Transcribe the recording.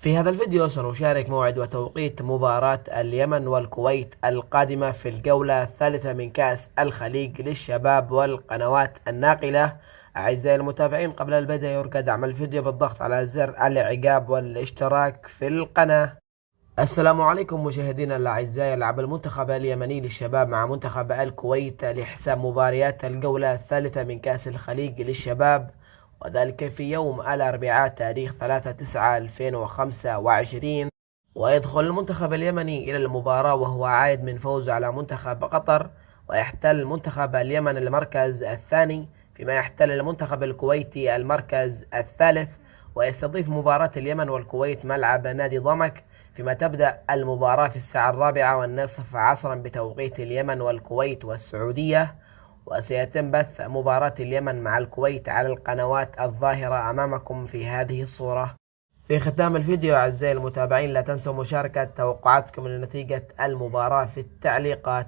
في هذا الفيديو سنشارك موعد وتوقيت مباراة اليمن والكويت القادمة في الجولة الثالثة من كأس الخليج للشباب والقنوات الناقلة. أعزائي المتابعين، قبل البدء يرجى دعم الفيديو بالضغط على زر الإعجاب والاشتراك في القناة. السلام عليكم مشاهدينا الأعزاء. يلعب المنتخب اليمني للشباب مع منتخب الكويت لحساب مباريات الجولة الثالثة من كأس الخليج للشباب، وذلك في يوم الأربعاء تاريخ 3/9/2025. ويدخل المنتخب اليمني إلى المباراة وهو عائد من فوز على منتخب قطر، ويحتل منتخب اليمن المركز الثاني، فيما يحتل المنتخب الكويتي المركز الثالث. ويستضيف مباراة اليمن والكويت ملعب نادي ضمك، فيما تبدأ المباراة في الساعة 4:30 عصرا بتوقيت اليمن والكويت والسعودية. وسيتم بث مباراة اليمن مع الكويت على القنوات الظاهرة أمامكم في هذه الصورة. في ختام الفيديو أعزائي المتابعين، لا تنسوا مشاركة توقعاتكم لنتيجة المباراة في التعليقات.